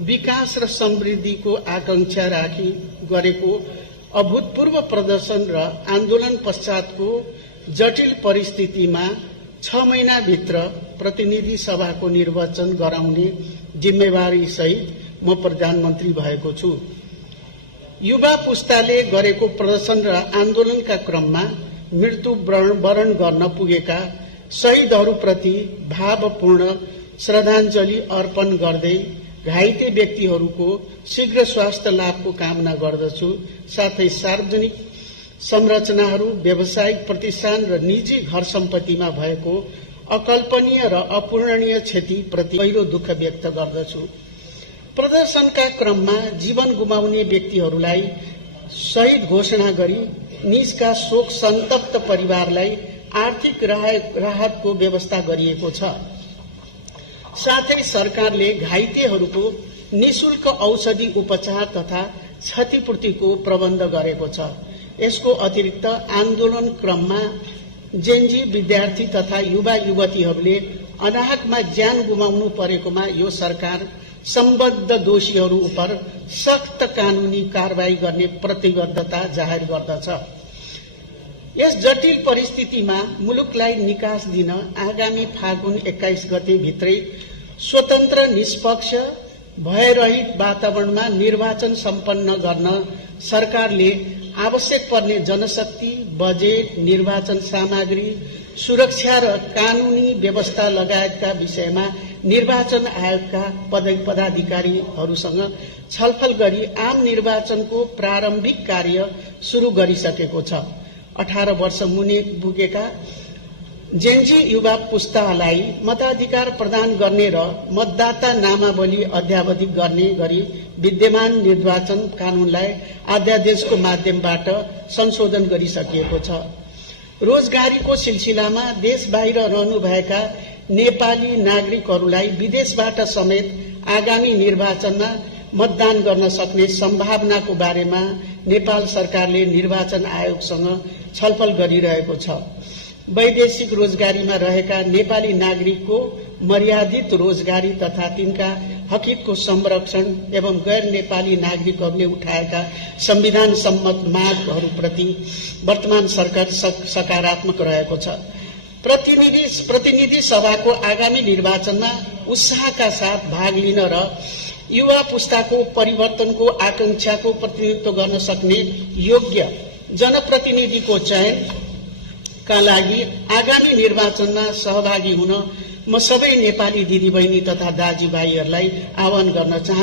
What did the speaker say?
विकास र समृद्धिको आकांक्षा राखी गरेको अभूतपूर्व प्रदर्शन र आन्दोलन पश्चातको जटिल परिस्थितिमा 6 महिनाभित्र प्रतिनिधि सभाको निर्वाचन गराउने जिम्मेवारी सहित म प्रधानमन्त्री भएको छु। युवा पुस्ताले गरेको प्रदर्शन र आन्दोलनका क्रममा मृत्यु वरण गर्न पुगेका शहीदहरूप्रति भावपूर्ण श्रद्धाञ्जली अर्पण गर्दै घाइते व्यक्तिहरूको शीघ्र स्वास्थ्य लाभको कामना गर्दछु। साथै सार्वजनिक संरचनाहरू, व्यावसायिक प्रतिष्ठान र निजी घर सम्पत्तिमा भएको अकल्पनीय र अपूरणीय क्षतिप्रति गहिरो दुःख व्यक्त गर्दछु। प्रदर्शनका क्रममा जीवन गुमाउने व्यक्तिहरूलाई शहीद घोषणा गरी निजका शोक सन्तप्त परिवारलाई आर्थिक राहतको व्यवस्था गरिएको छ। साथै सरकारले घाइतेहरूको निशुल्क औषधि उपचार तथा क्षतिपूर्तिको प्रबन्ध गरेको छ। यसको अतिरिक्त आन्दोलन क्रममा जेनजी विद्यार्थी तथा युवा युवतीहरूले अनाहकमा ज्यान गुमाउनु परेकोमा यो सरकार सम्बद्ध दोषीहरू उप सख्त कानूनी कारबाही गर्ने प्रतिबद्धता जाहेर गर्दछ। यस जटिल परिस्थितिमा मुलुकलाई निकास दिन आगामी फागुन 21 गते भित्रै स्वतन्त्र, निष्पक्ष, भयरहित वातावरणमा निर्वाचन सम्पन्न गर्न सरकारले आवश्यक पर्ने जनशक्ति, बजेट, निर्वाचन सामग्री, सुरक्षा र कानूनी व्यवस्था लगायतका विषयमा निर्वाचन आयोगका पदाधिकारीहरूसँग छलफल गरी आम निर्वाचनको प्रारम्भिक कार्य शुरू गरिसकेको छ। 18 वर्ष मुनि पुगेका जेनजी युवा पुस्तालाई मताधिकार प्रदान गर्ने र मतदाता नामावली अद्यावधिक गर्ने गरी विद्यमान निर्वाचन कानूनलाई अध्यादेशको माध्यमबाट संशोधन गरिसकिएको छ। रोजगारीको सिलसिलामा देश बाहिर रहनुभएका नेपाली नागरिकहरूलाई विदेशबाट समेत आगामी निर्वाचनमा मतदान गर्न सक्ने सम्भावनाको बारेमा नेपाल सरकारले निर्वाचन आयोगसँग छलफल गरिरहेको छ। वैदेशिक रोजगारीमा रहेका नेपाली नागरिकको मर्यादित रोजगारी तथा तिनका हकको संरक्षण एवं गैर नेपाली नागरिकहरूले उठाएका संविधान सम्मत मागहरूप्रति वर्तमान सरकार सकारात्मक रहेको छ। प्रतिनिधि सभाको आगामी निर्वाचनमा उत्साहका साथ भाग लिन र युवा पुस्ताको परिवर्तनको आकांक्षाको प्रतिनिधित्व गर्न सक्ने योग्य जनप्रतिनिधिको चयनका लागि आगामी निर्वाचनमा सहभागी हुन म सबै नेपाली दिदीबहिनी तथा दाजुभाइहरूलाई आह्वान गर्न चाहन्छु।